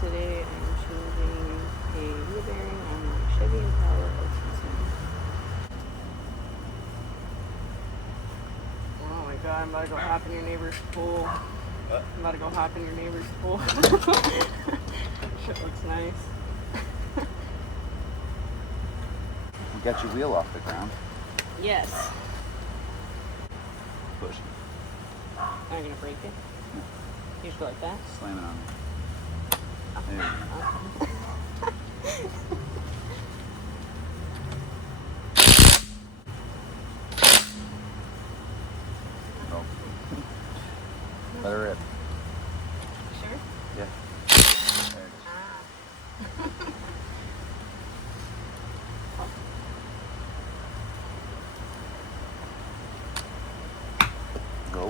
Today I'm changing a wheel bearing on my Chevy Impala LTZ. Oh my god, I'm about to go hop in your neighbor's pool. I'm about to go hop in your neighbor's pool. Shit looks nice. You got your wheel off the ground. Yes. Push it. Am I gonna break it? No. You just go like that? Slam it on me. There you go. Oh. Let her rip. Sure? Yeah. There it is. Go.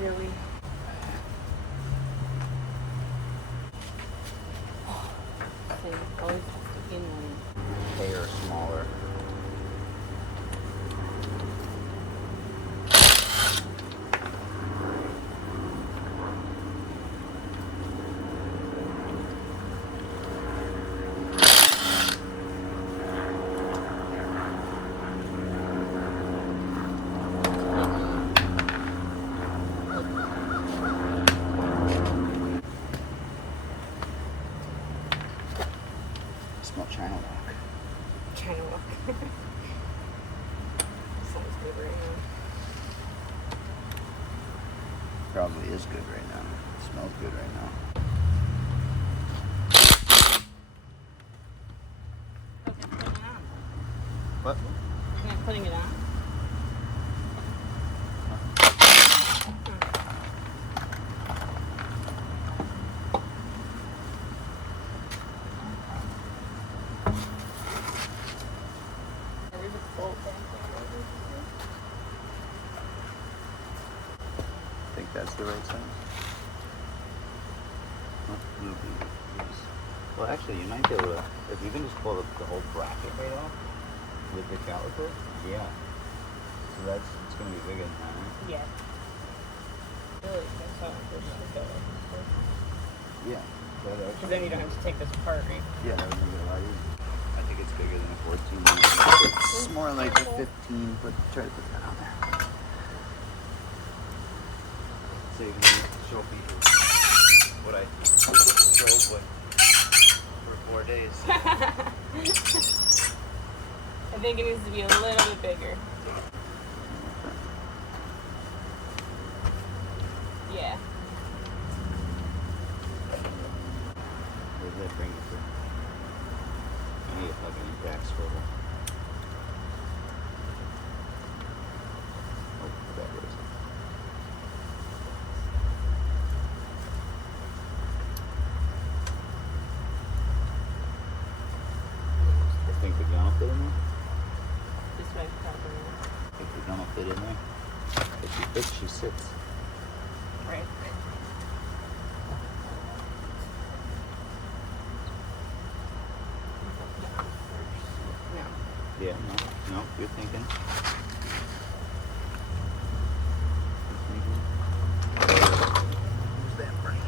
Really? Same. Always just in one. They are smaller. Smell China walk. China walk. Sounds good right now. Probably is good right now. Smells good right now. Okay, putting it on. What? Isn't it putting it on? There's a bolt back there. I think that's the right size. Well, actually, you might be able to, if you can just pull the whole bracket right off with the caliper, yeah. So it's going to be bigger than that, right? Yeah. Really, that's how I'm supposed to go. Yeah. Because then you don't have to take this apart, right? Yeah, that would make it a lot easier. I think it's bigger than a 14. It's more like a 15, but try to put that on there. So you can show people what I drove with for 4 days. I think it needs to be a little bit bigger. Yeah. Where did that bring you to? I need a fucking impact swivel. Oh, that was it. I think the gun will fit in there. This way, probably. I think the gun will fit in there. If she fits, she sits. Right. No. Yeah, no, you're thinking. Who's that brain?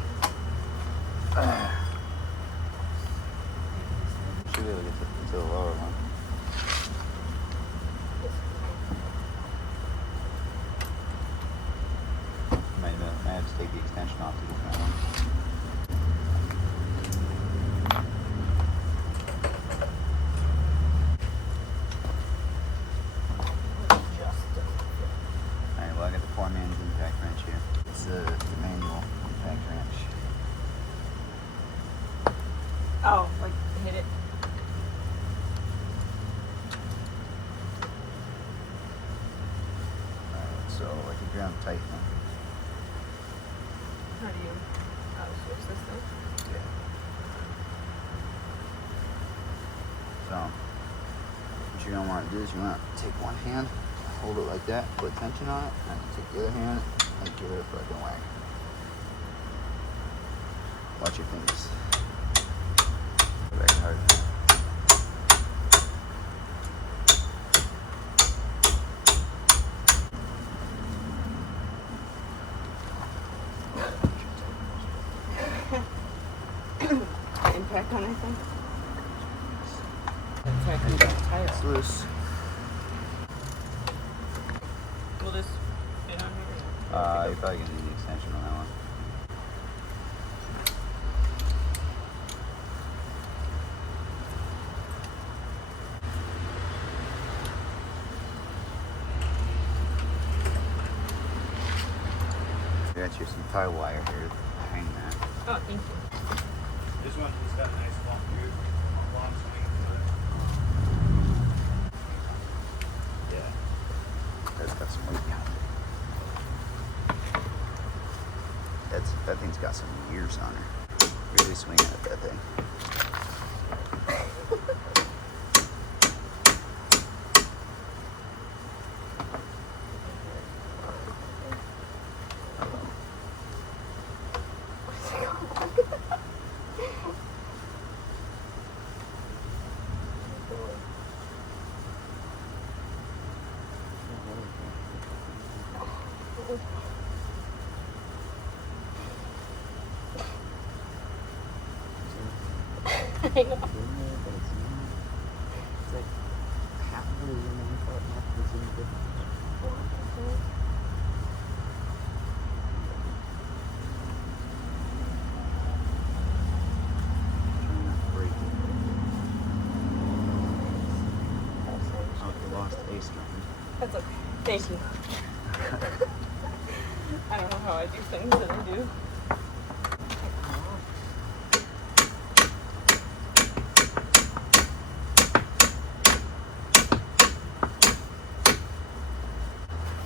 Should be able to get to the lower one. Might have to take the extension off to get that one. Alright, well I got the poor man's impact wrench here. It's the manual impact wrench. Oh, like hit it. Alright, so like a ground tighten. How do you switch this thing? Yeah. So, what you're gonna want to do is you want to take one hand, hold it like that, put tension on it, and then take the other hand and give it a fucking whack. Watch your fingers. Very hard. crack on anything? It's loose. Will this fit on here? You're probably gonna need the extension on that one. I got you some tie wire here to hang that. Oh, thank you. This one has got a nice long swing to it. Yeah. That's got some weight behind it. That thing's got some years on her. Really swinging at that thing. I know. It's like half of the zoom in, half of the zoom difference. Trying not to break it. Oh, you lost a strand. That's okay. Thank you. I don't know how I do things that I do.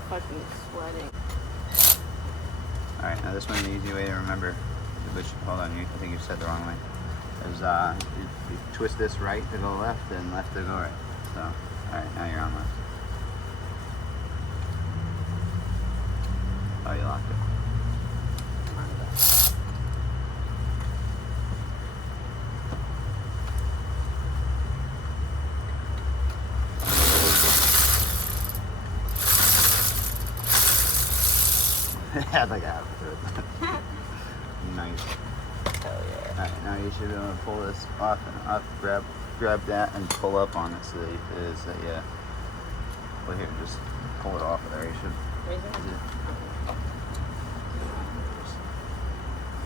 Fucking sweating. Alright, now this one, the easy way to remember, which, hold on, I think you said the wrong way, is you twist this right to go left and left to go right. So, alright, now you're on left. Oh, you locked it. Had like a half to it. Nice. Hell yeah. Alright, now you should be able to pull this off and up, grab that and pull up on it so that it is that, yeah. Well, here, just pull it off of there. You should. Raise it?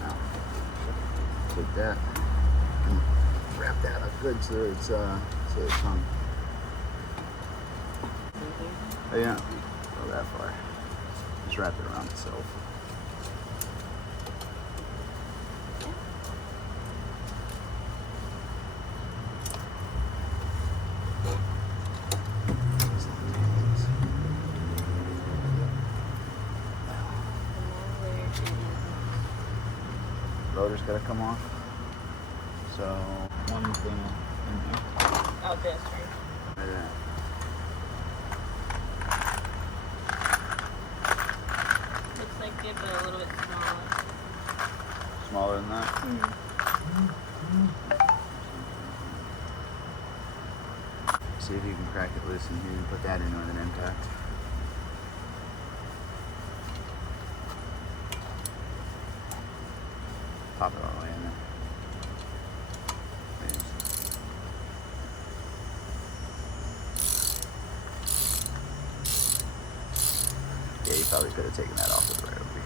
Now, take that and wrap that up good so it's hung. Oh, yeah, go that far. Just wrap it around itself. Rotor's gotta come off. So one thing in here. Oh, this, right? Right there. Looks like it, but a little bit smaller. Smaller than that? See if you can crack it loose in here and put that in with an impact. Pop it all the way in there. Please. Yeah, you probably could have taken that off with the right over here.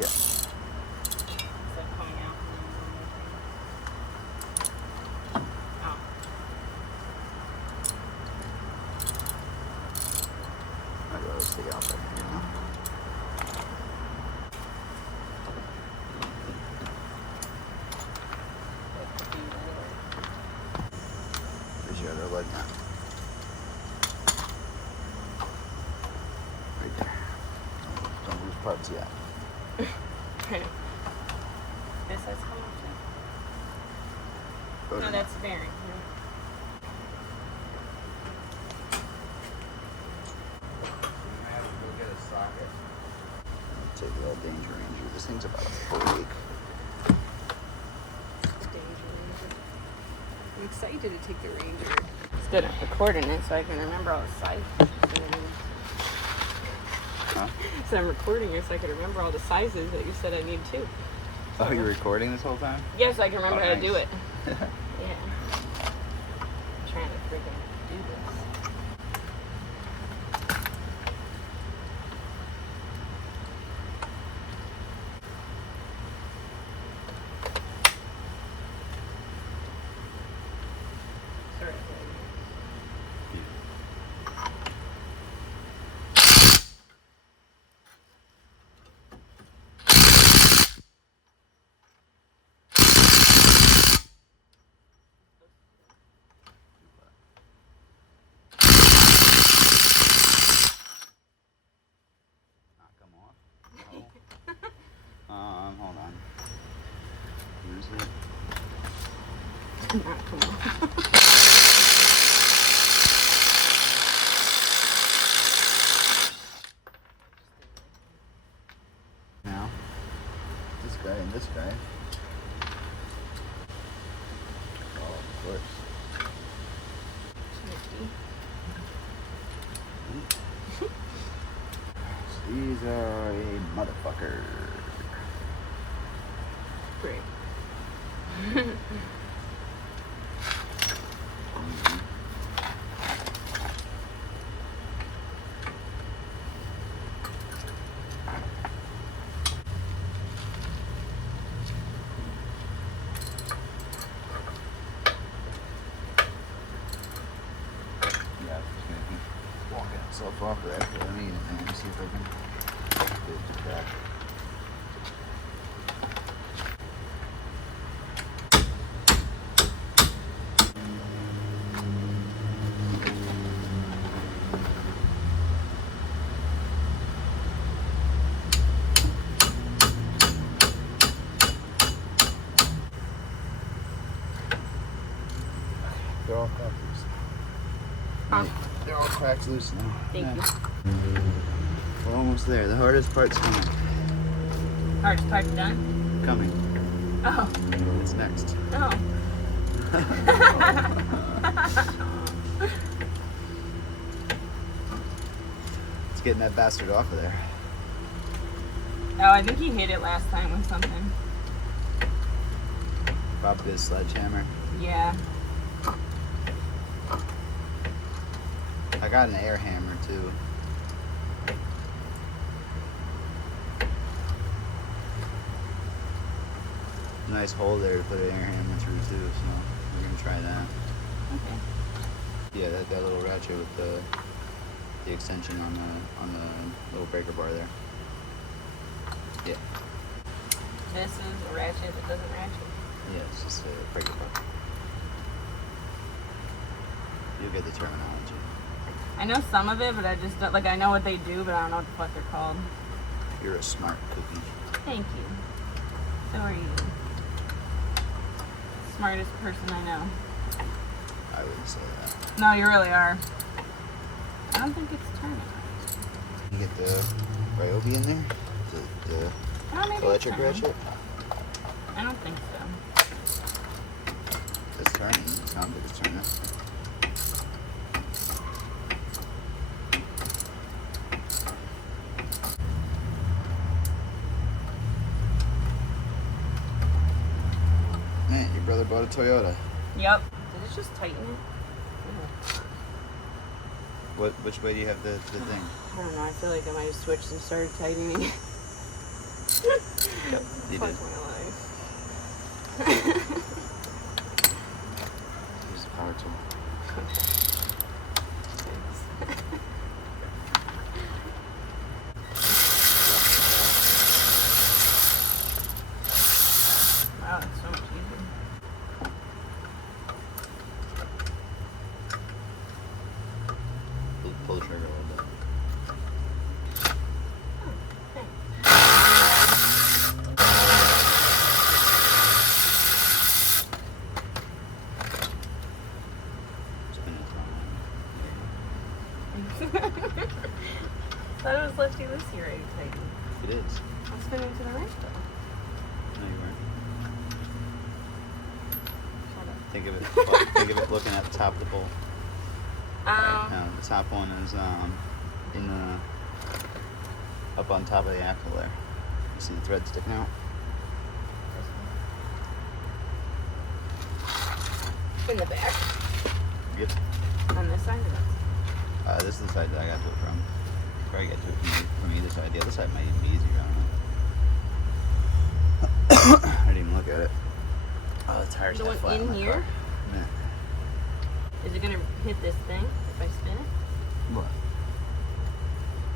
Yeah. Is that coming out? Oh. I'll go stick it out right here now. There's your other leg now. Right there. Don't lose parts yet. Okay. This has come off too. No, that's bearing. Yeah. I have to go get a socket. Take the old Danger Ranger. This thing's about a full week. I'm excited to take the Ranger. It's good at recording it so I can remember all the size. Huh? So I'm recording you so I can remember all the sizes that you said I need too. Oh, you're recording this whole time? Yes, I can remember how to do Nice. it. Yeah. I'm trying to freaking do this. Sorry. Not come off. No. Hold on. Where's it? Not come on. Now, this guy and this guy. Oh, of course. These are a motherfucker. Great. Yeah, just gonna walk himself off there after I need it, and see if I can get it to crack. They're all cracked loose. Huh? They're all cracked loose now. Thank you. We're almost there. The hardest part's coming. Hardest part done? Coming. Oh. It's next. Oh. It's getting that bastard off of there. Oh, I think he hit it last time with something. Probably a sledgehammer. Yeah. I got an air hammer too. Nice hole there to put an air hammer through too, so we're gonna try that. Okay. Yeah, that little ratchet with the extension on the little breaker bar there. Yeah. This is a ratchet that doesn't ratchet. Yeah, it's just a breaker bar. You'll get the terminology. I know some of it, but I just don't, like, I know what they do, but I don't know what the fuck they're called. You're a smart cookie. Thank you. So are you. Smartest person I know. I wouldn't say that. No, you really are. I don't think it's turning. You get the Ryobi in there? The Oh, maybe it's electric turning. ratchet? I don't think so. It's turning. It sounds like it's turning. Man, your brother bought a Toyota. Yep. Did it just tighten it? Which way do you have the thing? I don't know. I feel like I might have switched and started tightening. You Fuck did. my life. Use the power tool. Wow, that's so much easier. Pull the trigger a little bit. Spin it around. Thought it was lefty loosey right tighten. It is. I'm spinning to the right though. No, you weren't. Shut up. Think of it looking at the top of the bowl. Right, no, the top one is in the Up on top of the axle there. You see the thread sticking out? In the back. Yep. On this side or that side? This is the side that I got to it from. Probably get to it from either side. The other side might even be easier. I don't know. I didn't even look at it. Oh, the tires The got one flat in on my here? car. Yeah. Is it gonna hit this thing if I spin it? What?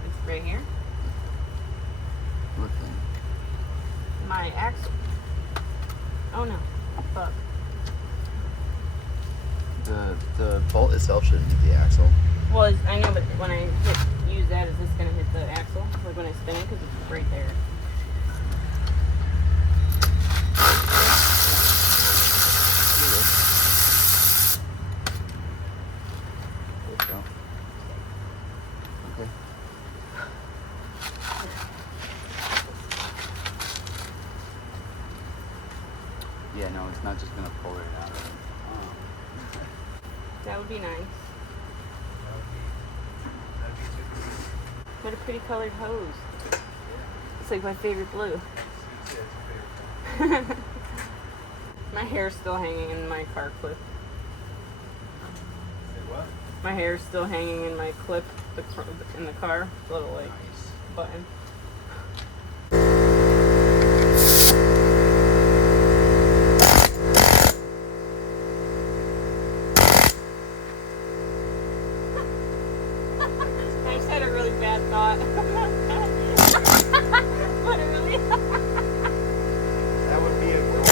It's right here. What thing? My axle. Oh no. Fuck. The bolt itself shouldn't hit the axle. Well, I know, but when I use that, is this gonna hit the axle? Like when I spin it, because it's right there. There we go. Okay. Yeah, no, it's not just gonna pull it out. That would be nice. That'd be super easy. What a pretty colored hose. It's like my favorite blue. Suits you, it's your favorite. My hair's still hanging in my car clip. Say what? My hair's still hanging in my clip in the car. Little like Nice. button. I just had a really bad thought. Literally. That would be a goal.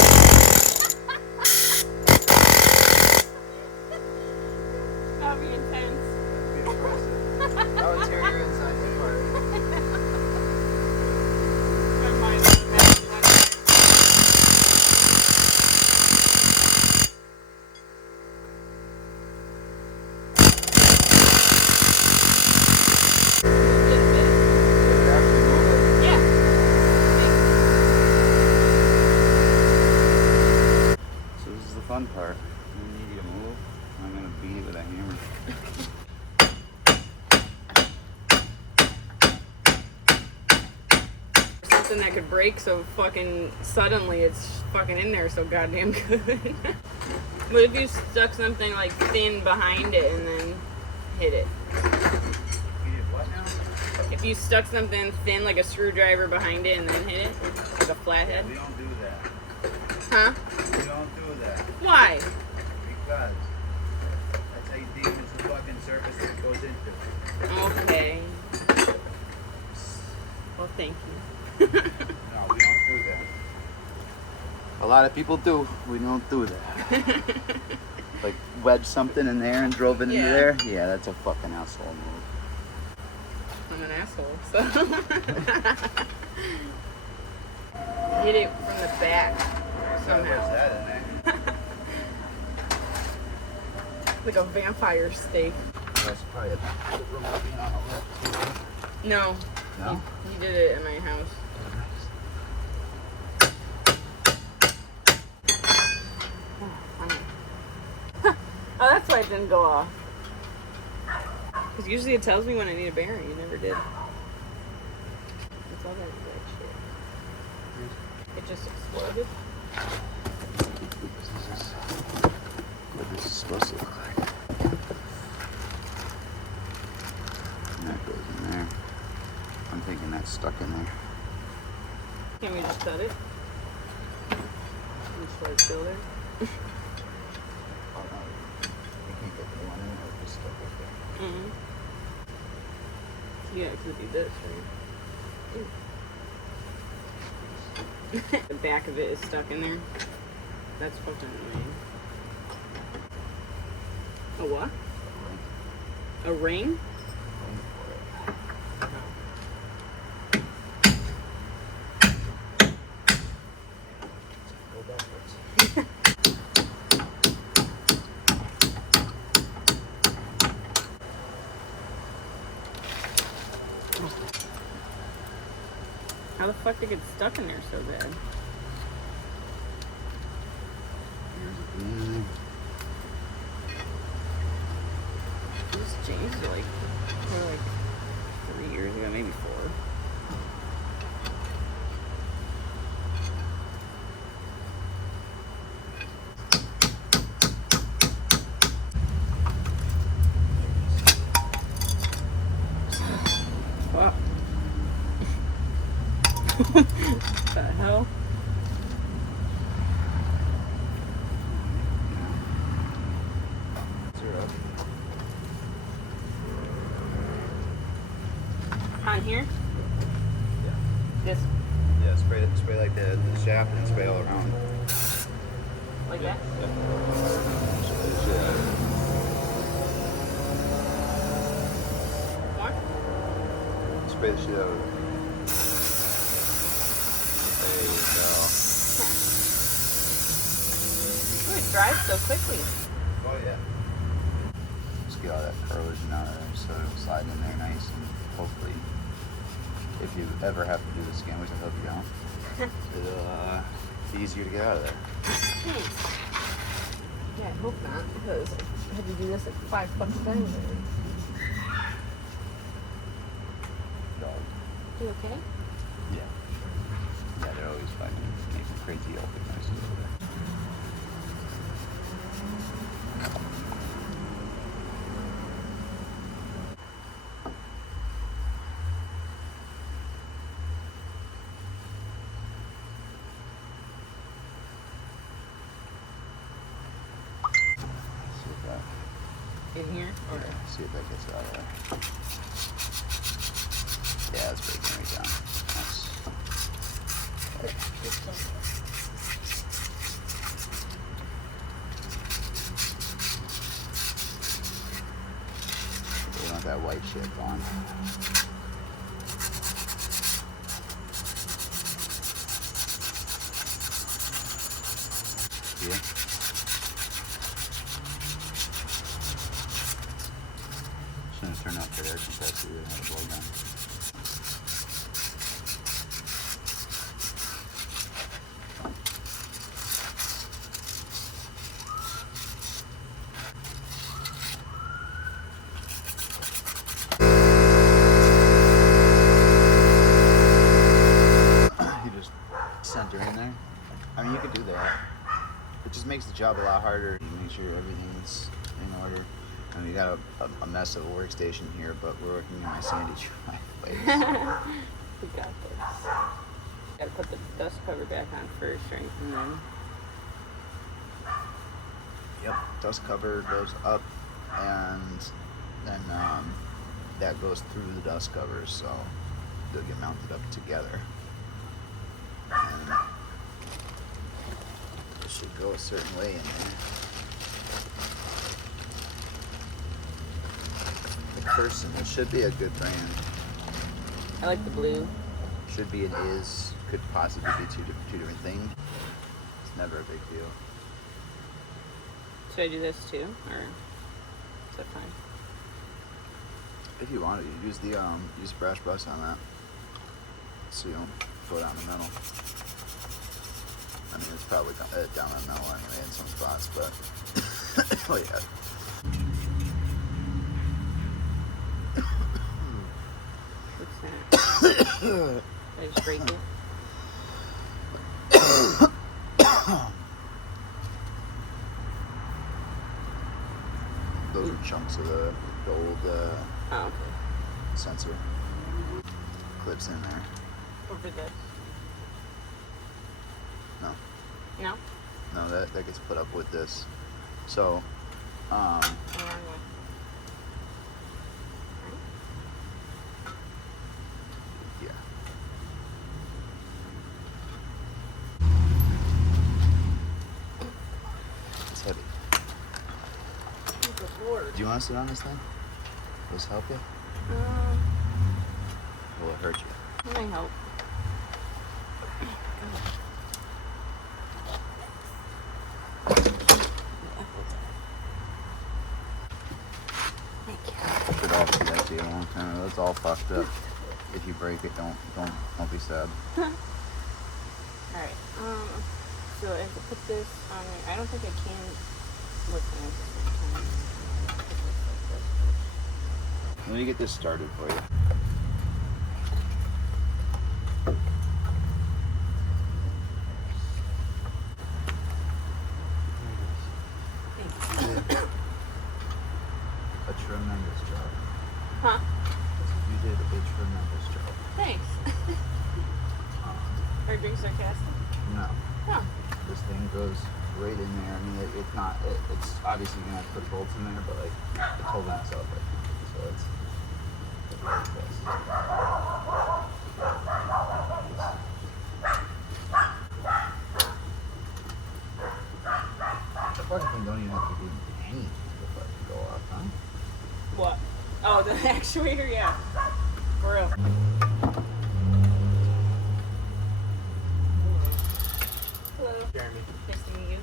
That would be intense. That'd be impressive. Oh, it's here. You're inside the car. My mind is bad. Yeah. So this is the fun part. You need to move. I'm gonna beat it with a hammer. Something that could break so fucking suddenly, it's fucking in there so goddamn good. But if you stuck something like thin behind it and then hit it. You did what now? If you stuck something thin like a screwdriver behind it and then hit it, like a flathead. We don't do that. Huh? We don't do that. Why? Because that's how you deem it's the fucking surface that it goes into. Okay. Well, thank you. No, we don't do that. A lot of people do. We don't do that. Like wedge something in there and drove it into Yeah. there. Yeah, that's a fucking asshole move. I'm an asshole, so. Hit it from the back So where's somehow. that in there? Like a vampire steak. That's probably a remote being on a lift. No. No? He did it at my house. Oh, that's why it didn't go off. Because usually it tells me when I need a bearing. It never did. It's all that shit. It just exploded. This is what this is supposed to look like. And that goes in there. I'm thinking that's stuck in there. Can we just cut it? And short shoulder. Oh no. You can't get the one in there, it's just stuck right there. Mm-hmm. Yeah, it could be this, right? The back of it is stuck in there. That's fucking annoying. A what? A ring? Go backwards. How the fuck did it get stuck in there so bad? Mm. This changed like 3 years ago, maybe 4. Wow. What the hell? Zero. On here? Yeah. This, Yeah, spray like the shaft and spray all around. like that? More? Spray the shit out of it. There you go. Ooh, it dries so quickly. Oh yeah. Just get all that corrosion out of there so it'll slide in there nice, and hopefully, if you ever have to do the skin, which I hope you don't, it'll be easier to get out of there. Thanks. Yeah, I hope not, because I had to do this like 5 fucking times already. Dog. You okay? Yeah. Yeah, they're always fucking making crazy open noises over there. See if that, In here? Or see if that gets out of there. Yeah, it's breaking right down. Nice. We want that white shit gone. Yeah. Shouldn't have turned off the air compressor and had it blow down. You just center in there. I mean, you could do that. It just makes the job a lot harder. You make sure everything's in order. I mean, we got a mess of a workstation here, but we're working in my sandy driveway. we got this. Gotta put the dust cover back on first, right? And then Yep, dust cover goes up, and then that goes through the dust cover, so they'll get mounted up together. And it should go a certain way in there. McPherson, it should be a good brand. I like the blue. Should be and is, could possibly be two different things. It's never a big deal. Should I do this too, or is that fine? If you want to, you use the use brush bus on that, so you don't go down the middle. I mean, it's probably down the middle anyway in some spots, but oh yeah. What's that? Did I just break it? Those are chunks of the old Oh, okay. sensor clips in there. Over this? No, No? no, that gets put up with this. So, The wrong way. yeah. It's heavy. Good Lord. Do you want to sit on this thing? Will this help you? Will it hurt you? It might help. Thank you. Could all do that to you a long time. That's all fucked up. If you break it, don't be sad. Alright, so I have to put this on there. I don't think I can look at it at the same time. Put this like this. Let me get this started for you. Thank you. A tremendous job. Huh? You did a tremendous being sarcastic? No. Huh. This thing goes right in there. I mean, it's not. It's obviously gonna have to put bolts in there, but like it's holding itself right now. So it's like this. The fucking thing don't even have to do anything to fucking go off, huh? What? Oh, the actuator? Yeah. For real. Hello. Jeremy. Nice to meet you.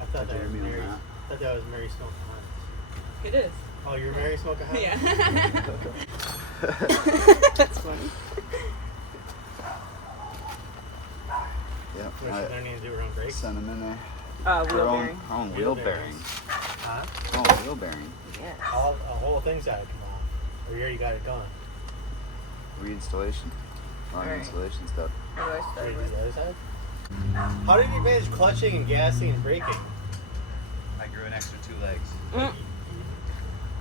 I thought that was Jeremy on Mary. that. I thought that was Mary Smoking Hot. It is. Oh, you're Mary Smoking Hot? Yeah. That's funny. Yep. What's she learning to do her own brakes? Send them in there. Wheel Her own, bearing. her own Wheel wheel bearings. bearing. Huh? Her own wheel bearing. Yes. A whole thing's got to come off. Or you already got it done. Reinstallation. Alright. Installation stuff. How do I Did start you do with? the other side? How did you manage clutching and gassing and braking? I grew an extra 2 legs.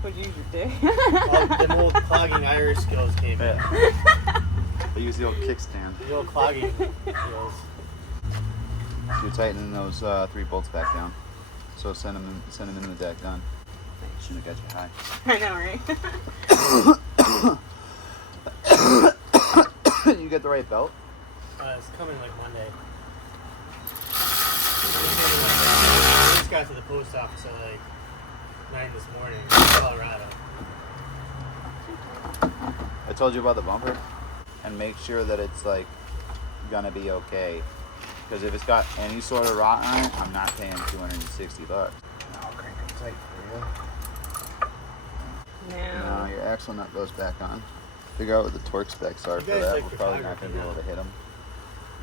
Would you use your dick? Well, them old clogging Irish skills came in. They use the old kickstand. The old clogging skills. You're tightening those 3 bolts back down. So send them into the deck done. Shouldn't have got you high. I know, right? You got the right belt? It's coming like Monday. I just got to the post office at like 9 this morning in Colorado. I told you about the bumper. And make sure that it's like gonna be okay. Because if it's got any sort of rot on it, I'm not paying $260. Now I'll crank it tight for you. Now your axle nut goes back on. Figure out what the torque specs are You for guys that. like We're probably not gonna be able to photography, hit them.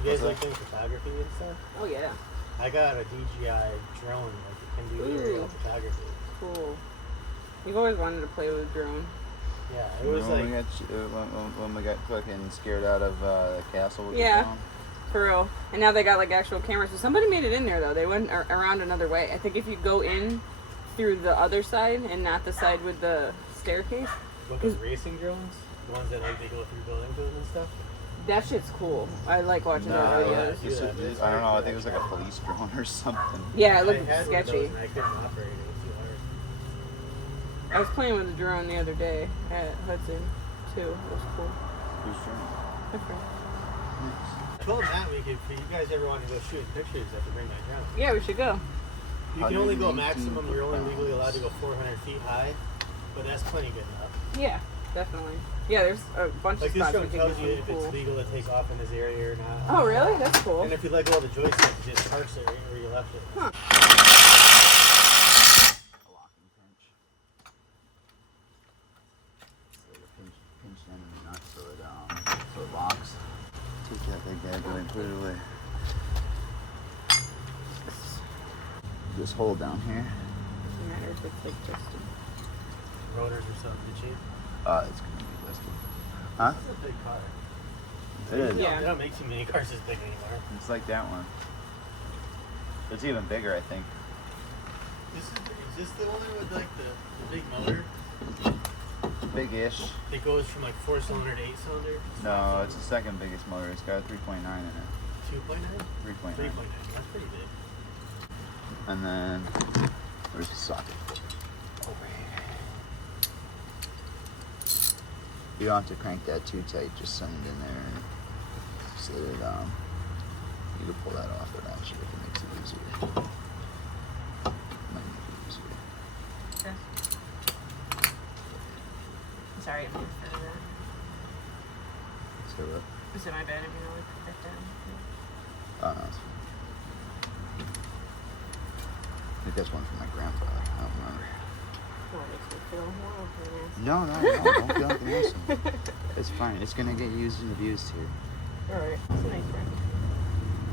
You guys What's like doing photography and stuff? Oh, yeah. I got a DJI drone like it can do aerial Ooh. photography. Cool. You've always wanted to play with a drone. Yeah, it was Remember like when we got fucking scared out of the castle with Yeah. the drone? For real. And now they got like actual cameras. So somebody made it in there though. They went around another way. I think if you go in through the other side and not the side with the staircase, what those racing drones, the ones that like they go through buildings with and stuff. that shit's cool. I like watching their No, videos. yeah. I don't know. I think it was like a police drone or something. Yeah, it I looked had one of sketchy. those and I couldn't operate it. It was too hard. I was playing with a drone the other day at Hudson too. It was cool. Who's drone? My friend. I told them that we could, if you guys ever want to go shooting pictures, you have to bring that drone. Yeah, we should go. You can only go 118 maximum, you're only legally allowed to go 400 feet high, but that's plenty good enough. Yeah, definitely. Yeah, there's a bunch Like of this spots we drone think tells is you really if cool. it's legal to take off in this area or not. Oh, really? That's cool. And if you let go of the joystick, it just parks it right where you left it. Huh. A locking pinch. So you pinch in and nut so it locks. Take that big bad boy and put it away. This hole down here. Doesn't matter if it's like just. Rotors or something cheap. It's gonna be listed. Huh? It's a big car. It is. Yeah. They don't make too many cars this big anymore. It's like that one. It's even bigger, I think. Is this the one with like the big motor? Big-ish. It goes from like 4-cylinder to 8-cylinder? No, it's the second biggest motor. It's got a 3.9 in it. 2.9? 3.9. 3.9. That's pretty big. And then where's the socket? Over here. You don't have to crank that too tight. Just send it in there and so that you can pull that off of that shit if it makes it easier. Might make it easier. Okay. Sorry, I didn't say that. So what? Is it my bad if you know like put that down? Oh no, it's fine. I think that's one from my grandfather. I don't remember. Oh, it makes me feel horrible for this. No, don't feel like an asshole. It's fine. It's gonna get used and abused here. Alright, it's a nice brand.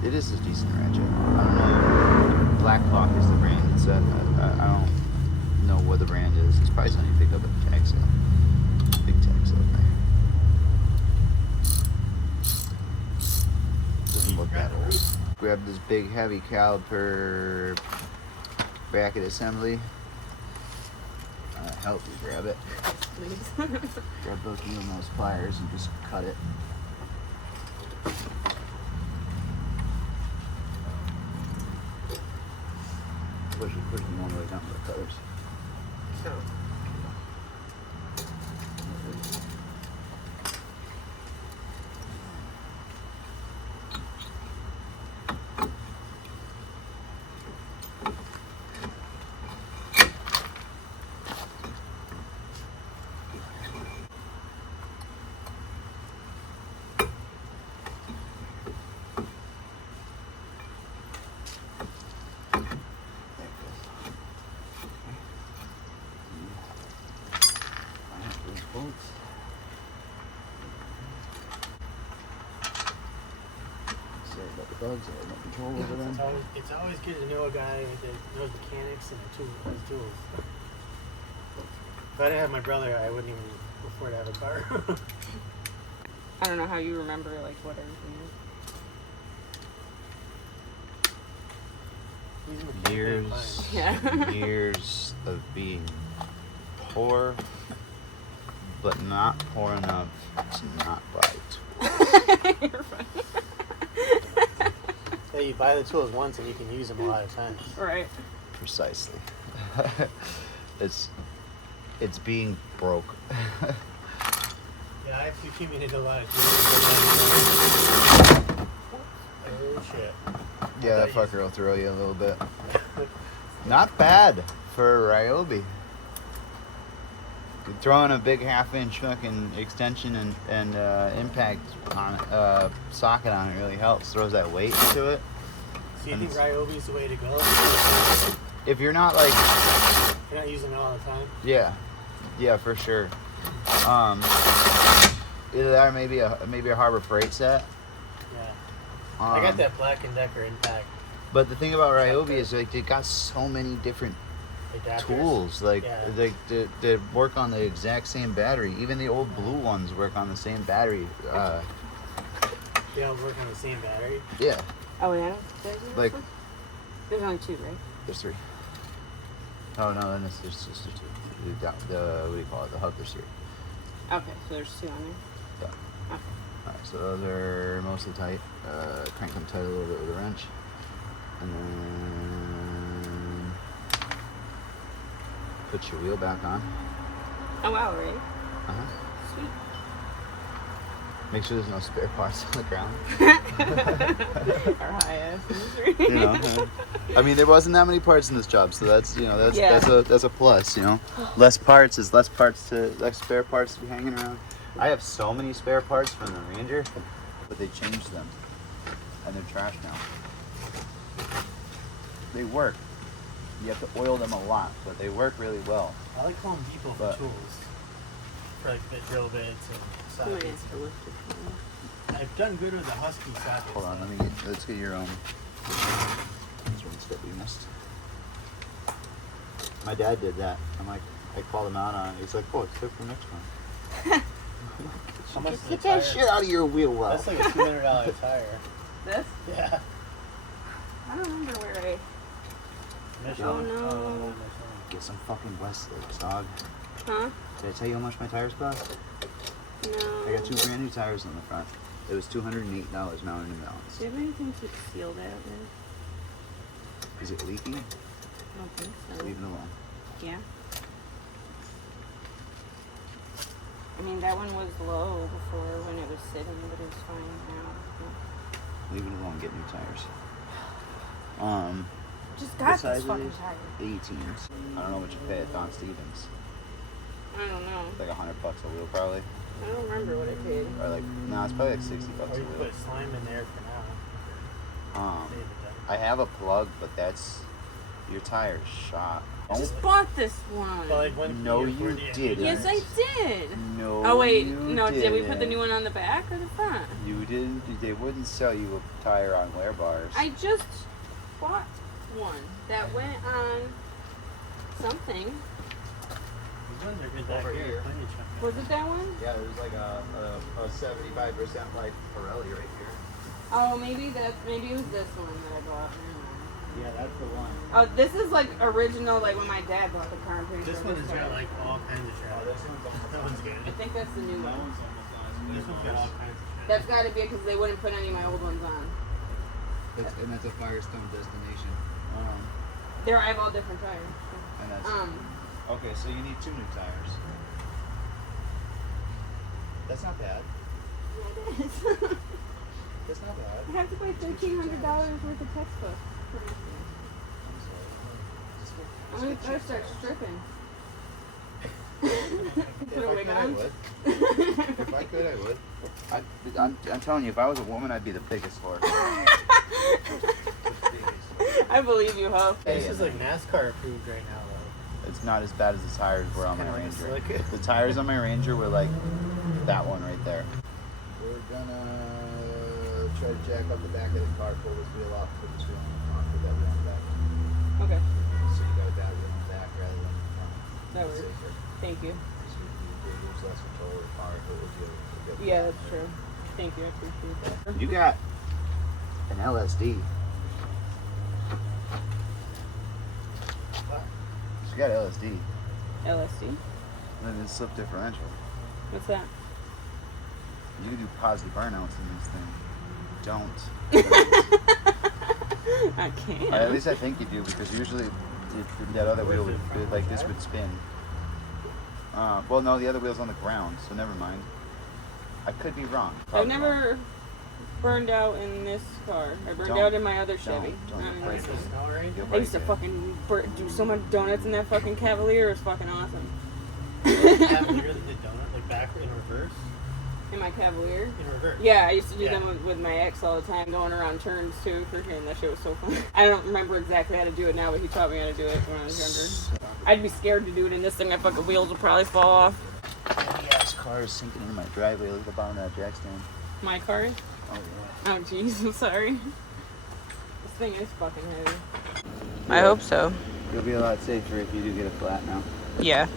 It is a decent ratchet. I don't know. Black Hawk is the brand. It's I don't know what the brand is. It's probably something you pick up at the tag sale. Big tag sale there. Doesn't look that old. Grab this big heavy caliper bracket assembly. Help you grab it. Please. Grab both of you and those pliers and just cut it. Push them all the way down to the feathers. Sorry about the bugs. I have no control over them. It's always good to know a guy that knows mechanics and has tools. If I didn't have my brother, I wouldn't even afford to have a car. I don't know how you remember like what everything is. Years, Yeah. years of being poor, but not poor enough to not buy tools. You're funny. Yeah, you buy the tools once and you can use them a lot of times. Right. Precisely. it's being broke. Yeah, I've accumulated a lot of tools. Oh shit. Yeah, that fucker will throw you a little bit. Not bad for a Ryobi. Throwing a big half-inch fucking extension and impact on socket on it really helps. Throws that weight into it. So you think Ryobi's the way to go? If you're not like, You're not using it all the time? yeah, for sure. Either that or maybe a Harbor Freight set. Yeah. I got that Black & Decker impact. But the thing about Ryobi is like they got so many different Adapters. tools. Like Yeah. they work on the exact same battery. Even the old blue ones work on the same battery. They all work on the same battery? Yeah, Oh yeah. like There's only two, right? there's three. Oh no, then there's just the two. The what do you call it? The hub there's three. Okay, so there's two on there. Yeah. Okay. Alright, so those are mostly tight. Crank them tight a little bit with a wrench. And then put your wheel back on. Oh wow, right? Uh-huh. Sweet. Make sure there's no spare parts on the ground. Our high asses. You know, I mean, there wasn't that many parts in this job, so that's Yeah. that's a plus. You know, less parts is less spare parts to be hanging around. I have so many spare parts from the Ranger, but they changed them, and they're trash now. They work. You have to oil them a lot, but they work really well. I like Home Depot for But- tools. For like the drill bits and I'm gonna sockets. have to lift it. I've done good with the Husky sockets. Hold on, let's get your This one step we missed. My dad did that. I'm like, I called him out on it. He's like, oh, it's good for next one. How much is the Get that tire? shit out of your wheel well. That's like a $200 tire. This? Yeah. I don't remember where I. Michelin. Oh, no. Michelin. Get some fucking Westlakes, dog. Huh? Did I tell you how much my tires cost? No. I got 2 brand new tires on the front. It was $208 mounted in balance. Do you have anything to seal that with? Is it leaking? I don't think so. Leave it alone. Yeah. I mean, that one was low before when it was sitting, but it's fine now. Leave it alone. Get new tires. Just What got size this are fucking these? tire. 18s. I don't know what you pay at Don Stevens. I don't know. It's like $100 a wheel, probably. I don't remember what I paid. Or like, no, it's probably like $60 Or a you wheel. put slime in there for now. Save it then. I have a plug, but that's your tire's shot. I just bought this one. But like when No, you you didn't. Yes, I did. No. Oh wait, you no. Did we put the didn't. new one on the back or the front? You didn't. They wouldn't sell you a tire on wear bars. I just bought one that went on something. These ones are good back here. Plenty of chunk. Was it that one? Yeah, there's like a 75% like Pirelli right here. Oh, maybe it was this one that I bought. Never mind. Yeah, that's the one. Oh, this is like original, like when my dad bought the car. I'm pretty This sure one has car. got like all kinds of travel. this one's almost That one's good. I think that's the new That one. one's almost on its This one's got all kinds of That's got to be because they wouldn't put any of my old ones on. And that's a Firestone destination. There, I have all different tires. And that's okay. So you need 2 new tires. That's not bad. Yeah, it is. That's not bad. I have to buy $1,300 worth of textbooks. I'm gonna start stripping. Put a wig on. If I could, I would. I'm telling you, if I was a woman, I'd be the biggest whore. I believe you, Ho. This is like NASCAR approved right now, though. It's not as bad as the tires were on my Kinda like Ranger. slick. The tires on my Ranger were like that one right there. We're gonna try to jack up the back of the car, pull this wheel off, put this wheel on the front, put that wheel on the back. Okay, So you got that wheel on the back rather than the front. that works. Safer. Thank you. So you lose less control of the car if it was you. Yeah, that's true. Thank you, I appreciate that. You got an LSD. You got LSD. LSD? And then it's slip differential. What's that? You can do positive burnouts in this thing. Don't. I can't. At least I think you do, because usually that other wheel would, like this would spin. Well, no, the other wheel's on the ground, so never mind. I could be wrong. I've Probably never wrong. burned out in this car. I burned Don't. out in my other Chevy. Don't. Not in Like this the one. Snow Ranger? You'll I used to break it. fucking do so much donuts in that fucking Cavalier. It was fucking awesome. Cavalier that did donut, like back in reverse? In my Cavalier? In reverse. Yeah, I used to do Yeah. them with my ex all the time, going around turns too. Freaking, that shit was so fun. I don't remember exactly how to do it now, but he taught me how to do it when I was younger. I'd be scared to do it in this thing. My fucking wheels would probably fall off. Yeah, this car is sinking into my driveway. Look at the bottom of that jack stand. My car? Oh, yeah. Oh, jeez, I'm sorry. This thing is fucking heavy. I hope so. You'll be a lot safer if you do get a flat now. Yeah.